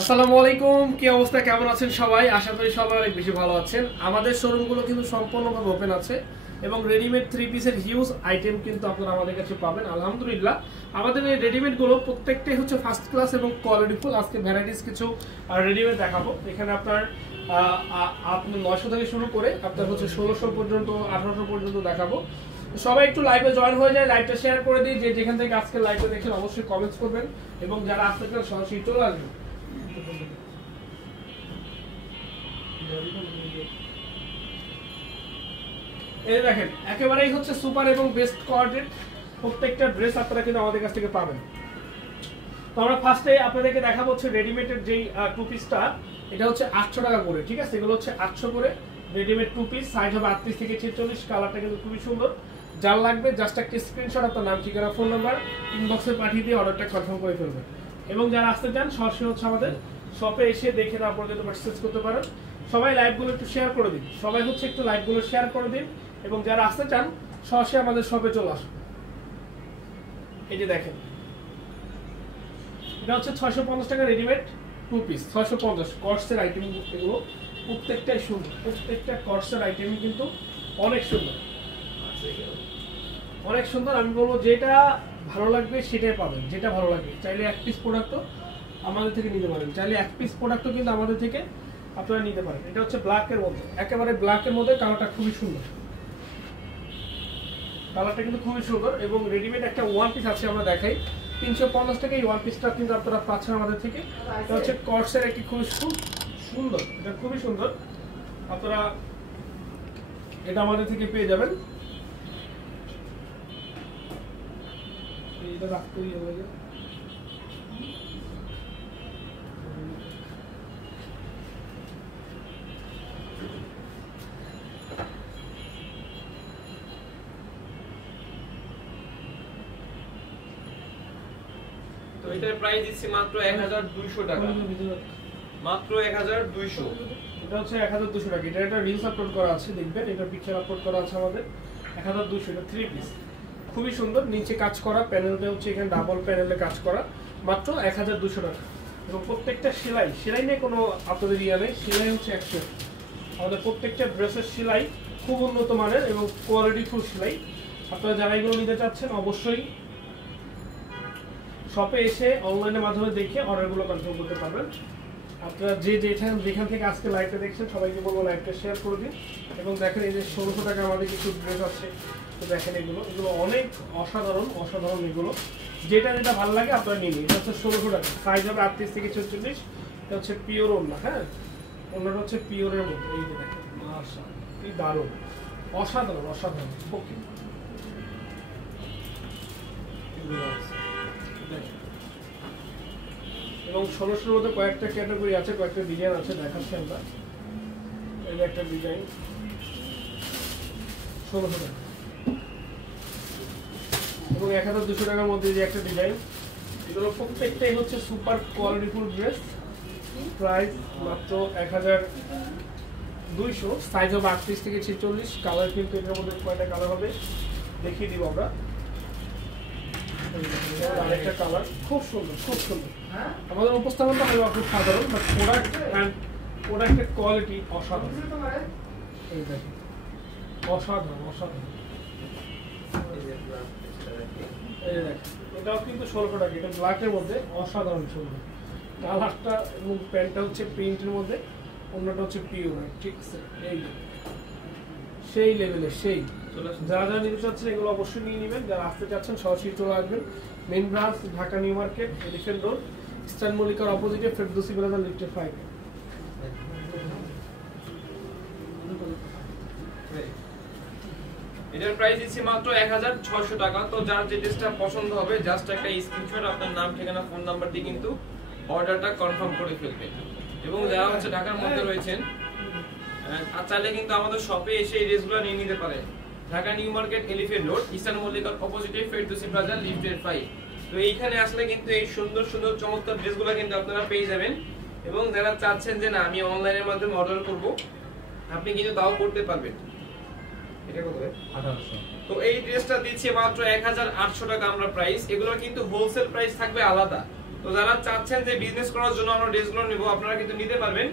আসসালামু আলাইকুম, কি অবস্থা, কেমন আছেন সবাই? আশা করি সবাই অনেক বেশি ভালো আছেন। আমাদের শোরুমগুলো কিন্তু সম্পূর্ণভাবে ওপেন আছে এবং রেডিমেড 3 পিসের হিউজ আইটেম কিন্তু আপনারা আমাদের কাছে পাবেন। আলহামদুলিল্লাহ আমাদের এই রেডিমেডগুলো প্রত্যেকটাই হচ্ছে ফার্স্ট ক্লাস এবং কোয়ালিটিফুল। আজকে ভ্যারাইটিস কিছু রেডিমেড দেখাবো। এখানে আপনার 900 থেকে শুরু করে আপনার হচ্ছে 1600 পর্যন্ত 1800 পর্যন্ত দেখাবো। সবাই একটু লাইভে জয়েন হয়ে যায়, লাইভটা শেয়ার করে দিই। যে যেখান থেকে আজকে লাইভটা দেখেন অবশ্যই কমেন্টস করবেন এবং যারা আসতে চান সরাসরি চলে আসবেন। এই দেখেন একেবারেই হচ্ছে সুপার এবং বেস্ট কোয়ালিটির প্রত্যেকটা ড্রেস আপনারা কিন্তু আমাদের কাছ থেকে পাবেন। তো আমরা ফার্স্টে আপনাদেরকে দেখাবো হচ্ছে রেডিমেডের যেই টু পিসটা, এটা হচ্ছে 800 টাকা করে, ঠিক আছে? এগুলো হচ্ছে 800 করে রেডিমেড টু পিস, সাইজ হবে 38 থেকে 46। কালারটা কিন্তু খুবই সুন্দর। যার লাগবে জাস্ট একটা স্ক্রিনশট, আপনার নাম, ঠিকানা, ফোন নাম্বার ইনবক্সে পাঠিয়ে দিয়ে অর্ডারটা কনফার্ম করে ফেলবেন। এবং যারা আসতে চান সরাসরি হচ্ছে আমাদের শপে এসে দেখে তারপর কিন্তু পারচেজ করতে পারেন। সবাই লাইভগুলো একটু শেয়ার করে দিন, সবাই হচ্ছে একটু লাইভগুলো শেয়ার করে দিন এবং যারা আসতে চান সরাসরি আমাদের শপে চলে আসুন। এই যে দেখেন এটা হচ্ছে 650 টাকা রেডিমেড টু পিস, 650 কর্সের আইটেম। এগুলো প্রত্যেকটাই সুন্দর, প্রত্যেকটা কর্সের আইটেমই কিন্তু অনেক সুন্দর, অনেক সুন্দর। আমি বলবো যেটা ভালো লাগবে সেটাই পাবেন, যেটা ভালো লাগবে। চাইলে এক পিস প্রোডাক্টও আমাদের থেকে নিতে পারেন, চাইলে এক পিস প্রোডাক্টও কিন্তু আমাদের থেকে আপনারা নিতে পারেন। এটা হচ্ছে ব্ল্যাকের মধ্যে, একেবারে ব্ল্যাকের মধ্যে। কালারটা খুবই সুন্দর, কালারটা কিন্তু খুবই সুন্দর। এবং রেডিমেড একটা ওয়ান পিস আছে, আমরা দেখাই। 350 টাকা এই ওয়ান পিসটা কিন্তু আপনারা পাচ্ছেন আমাদের থেকে। এটা হচ্ছে কর্সের একটি খুবই সুন্দর, এটা খুবই সুন্দর। আপনারা এটা আমাদের থেকে পেয়ে যাবেন। এটা রাখতেই হবে। তো এটার প্রাইস দিচ্ছি মাত্র 1200 টাকা, মাত্র 1200। এটা হচ্ছে 1200 টাকা। এটা একটা রিলস আপলোড করা আছে, দেখবেন এটা পিকচার আপলোড করা আছে আমাদের। 1200, এটা 3 পিস, খুবই সুন্দর। নিচে কাজ করা, প্যানেলটা হচ্ছে এখানে ডাবল প্যানেলে কাজ করা, মাত্র 1200 টাকা। এবং প্রত্যেকটা সেলাই নিয়ে কোনো আপনাদের ইয়া নেই, সেলাই হচ্ছে 100। আমাদের প্রত্যেকটা ড্রেসের সেলাই খুব উন্নত মানের এবং কোয়ালিটিফুল সেলাই। আপনারা যারা এগুলো নিতে চাচ্ছেন অবশ্যই শপে এসে অনলাইনের মাধ্যমে দেখে অর্ডারগুলো কনফার্ম করতে পারবেন। আপনারা যেখান থেকে আজকে লাইভটা দেখছেন সবাইকে বলবো লাইভটা শেয়ার করে দিন। এবং দেখেন এই যে 1600 টাকা আমাদের কিছু ড্রেস আছে। তো দেখেন এগুলো অনেক অসাধারণ এগুলো। যেটা ভালো লাগে আপনারা নিন। এটা হচ্ছে 1600 টাকা, সাইজ হবে 38 থেকে 46। এটা হচ্ছে পিওর ওড়না, হ্যাঁ, ওড়নাটা হচ্ছে পিওরের মধ্যে। এই যে দেখেন, মাশাআল্লাহ কি দারুণ, অসাধারণ। ওকে, এবং 1600-র মধ্যে কয়েকটা ক্যাটাগরি আছে, কয়েকটা ডিজাইন আছে, দেখাচ্ছি আমরা। এই যে একটা ডিজাইন 1600 টাকা, এবং 1200 টাকার মধ্যে যে একটা ডিজাইন। এগুলো প্রত্যেকটাই হচ্ছে সুপার কোয়ালিটিফুল ড্রেস। প্রাইস মাত্র 1200, সাইজ হবে 38 থেকে 46। কালার কিন্তু এটার মধ্যে কয়টা কালার হবে দেখিয়ে দিব আমরা। আরেকটা কালার খুব সুন্দর। আমাদের উপস্থাপনটা হবে খুব সাধারণ, বাট প্রোডাক্টের কোয়ালিটি অসাধারণ। এই দেখেন, অসাধারণ। এই দেখেন, এটাও কিন্তু 1600 টাকা। এটা ব্ল্যাকের মধ্যে অসাধারণ সুন্দর। কালারটা এবং প্যান্টটা হচ্ছে প্রিন্টের মধ্যে, অন্যটা হচ্ছে পিওর, ঠিক আছে? এই সেই লেভেলের সেই। যারা নিতে চাচ্ছেন এগুলো অবশ্যই নিয়ে নেবেন। যারা আসতে চাচ্ছেন সরাসরি চলে আসবেন। Main branch Dhaka New Market, Elephant Road, Eastern মল্লিকার অপোজিটে, ফেরদৌসী প্লাজা, লিফটে 5। এটার প্রাইস দিচ্ছি মাত্র 1600 টাকা। তো যার যে ড্রেসটা পছন্দ হবে জাস্ট একটা স্ক্রিনশট, আপনার নাম, ঠিকানা, ফোন নাম্বার দিয়ে কিন্তু অর্ডারটা কনফার্ম করে ফেলবেন। এবং যারা হচ্ছে ঢাকার মধ্যে রয়েছেন চাইলে কিন্তু আমাদের শপে এসে এই ড্রেসগুলো নিয়ে নিতে পারেন। Dhaka New Market, Elephant Road, Eastern মল্লিকার অপোজিটে, ফেরদৌসী প্লাজা, লিফটে 5। তো এইখানে আসলে কিন্তু এই সুন্দর চমৎকার ড্রেসগুলো কিন্তু আপনারা পেয়ে যাবেন। এবং যারা চাচ্ছেন যে না আমি অনলাইনের মাধ্যমে অর্ডার করব, আপনি কিন্তু তাও করতে পারবেন। এটা কত? 1800। তো এই ড্রেসটা দিচ্ছি মাত্র 1800 টাকা আমরা প্রাইস। এগুলোর কিন্তু হোলসেল প্রাইস থাকবে আলাদা। তো তো যারা চাচ্ছেন যে বিজনেস করার জন্য আমরা ড্রেসগুলো নিব, আপনারা কিন্তু নিতে পারবেন।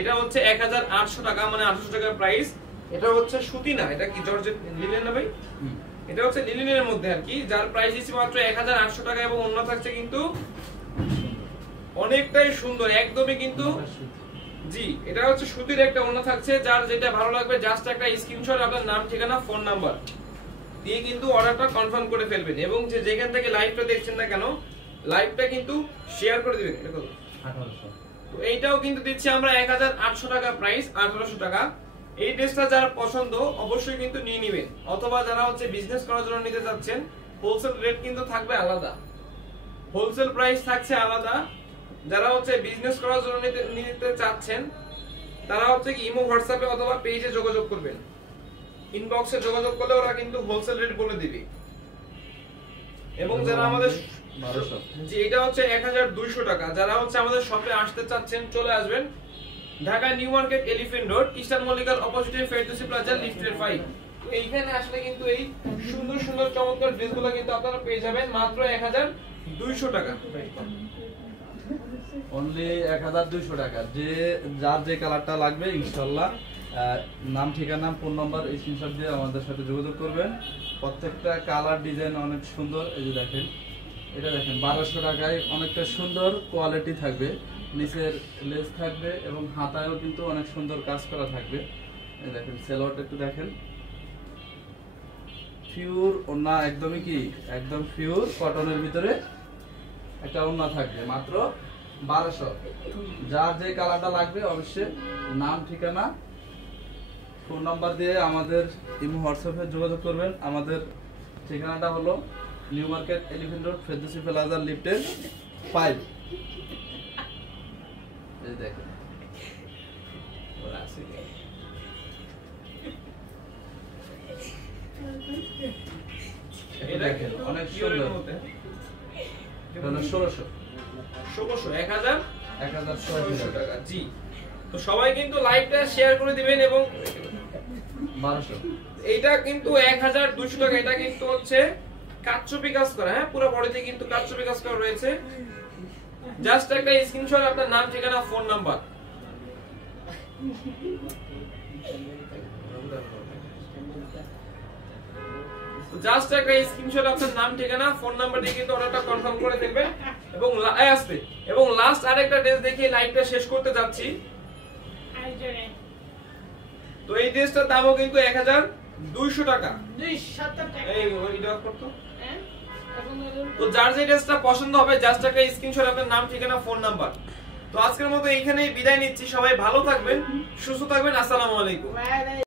এটা হচ্ছে 1800 টাকা, মানে 800 টাকার প্রাইস। এটা হচ্ছে সুতি না, এটা কি জর্জেট লিনেন না ভাই? এটা হচ্ছে লিনেনের মধ্যে আর কি, যার প্রাইস দিচ্ছি মাত্র 1800 টাকা এবং অন্য থাকছে কিন্তু অনেকটাই সুন্দর, একদমই কিন্তু জি, এটা হচ্ছে সুতির একটা ওড়না থাকছে। যার যেটা ভালো লাগবে জাস্ট একটা স্ক্রিনশট আপনার নাম, ঠিকানা, ফোন নাম্বার দিয়ে কিন্তু অর্ডারটা কনফার্ম করে ফেলবেন। এবং যে যেখান থেকে লাইভটা দেখছেন না কেন, লাইভটা কিন্তু শেয়ার করে দিবেন। এটা কত? 1800। তো এইটাও কিন্তু দিচ্ছি আমরা 1800 টাকা প্রাইস, 1800 টাকা। এই ড্রেসটা যারা পছন্দ অবশ্যই কিন্তু নিয়ে নেবেন, অথবা যারা হচ্ছে বিজনেস করার জন্য নিতে যাচ্ছেন, হোলসেল রেট কিন্তু থাকবে আলাদা, হোলসেল প্রাইস থাকছে আলাদা। যারা হচ্ছে বিজনেস করার জন্য নিতে চাচ্ছেন তারা হচ্ছে কি ইমো, হোয়াটসঅ্যাপে অথবা পেজে যোগাযোগ করবেন। ইনবক্সে যোগাযোগ করলে ওরা কিন্তু হোলসেল রেট বলে দিবে। এবং যারা আমাদের জি, এটা হচ্ছে 1200 টাকা। যারা হচ্ছে আমাদের শপে আসতে চাচ্ছেন চলে আসবেন Dhaka New Market, Elephant Road, Eastern মল্লিকার অপোজিটে ফেরদৌসি প্লাজা, লিফটের 5। তো এইখানে আসলে কিন্তু এই সুন্দর সুন্দর চমৎকার ড্রেসগুলো কিন্তু আপনারা পেয়ে যাবেন মাত্র 1200 টাকা। অনলি 1200 টাকা। যে যার যে কালারটা লাগবে ইনশাআল্লাহ নাম, ঠিকানা, ফোন নাম্বার স্ক্রিনশট দিয়ে আমাদের সাথে যোগাযোগ করবেন। প্রত্যেকটা কালার ডিজাইন অনেক সুন্দর। এই যে দেখেন, এটা দেখেন 1200 টাকায় অনেকটা সুন্দর কোয়ালিটি থাকবে, নিচের লেস থাকবে এবং হাতায়ও কিন্তু অনেক সুন্দর কাজ করা থাকবে। এই দেখেন সেলোয়ারটা একটু দেখেন, পিওর ওড়না, একদমই কি একদম পিওর কটনের ভিতরে একটা ওড়না থাকবে মাত্র 1200। যার যে কালারটা লাগবে অবশ্যই নাম, ঠিকানা, ফোন নাম্বার দিয়ে আমাদের ইমো, হোয়াটসঅ্যাপে যোগাযোগ করবেন। আমাদের ঠিকানাটা হলো new Market, Elephant road, Ferdousi plaza, লিফটের 5। এই দেখেন এটা দেখেন অনেক সুন্দর। 1600 1600 টাকা। জি, তো সবাই কিন্তু লাইভটা শেয়ার করে দিবেন। এবং 1200 এইটা কিন্তু 1200 টাকা। এটা কিন্তু হচ্ছে কাটচুপি কাজ করা, হ্যাঁ, পুরো বডিতে কিন্তু কাটচুপি কাজ করা রয়েছে। জাস্ট একটা স্ক্রিনশট আপনার নাম, ঠিকানা, ফোন নাম্বার জাস্ট একটা স্ক্রিনশট আপনার নাম, ঠিকানা, ফোন নাম্বার দিয়ে কিন্তু অর্ডারটা কনফার্ম করে দেবেন। এবং আসবে। এবং লাস্ট আরেকটা ড্রেস দেখিয়ে লাইভটা শেষ করতে যাচ্ছি। তো এই ড্রেসটার দামও কিন্তু 1200 টাকা। এই ওইটা করতো। তো যার যে ড্রেসটা পছন্দ হবে জাস্ট একটা স্ক্রিনশট আপনার নাম, ঠিকানা, ফোন নাম্বার। তো আজকের মতো এইখানেই বিদায় নিচ্ছি। সবাই ভালো থাকবেন, সুস্থ থাকবেন। আসসালামু আলাইকুম।